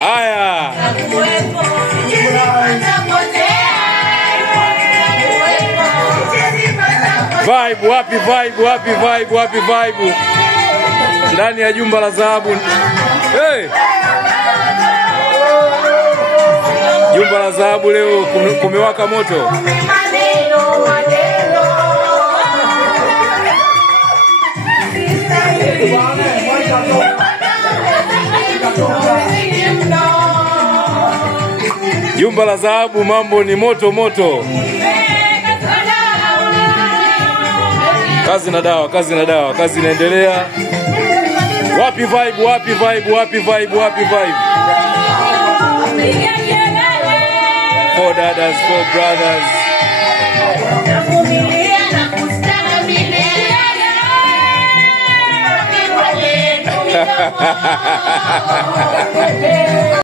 Aya. Vibe, wapi vibe. Ndani ya jumba la dhahabu. Hey! Jumba la dhahabu leo kumewaka moto. Jumba la dhahabu, mambo ni moto moto. Kazi na dawa, kazi inaendelea. Wapi vibe. Four daughters, four brothers.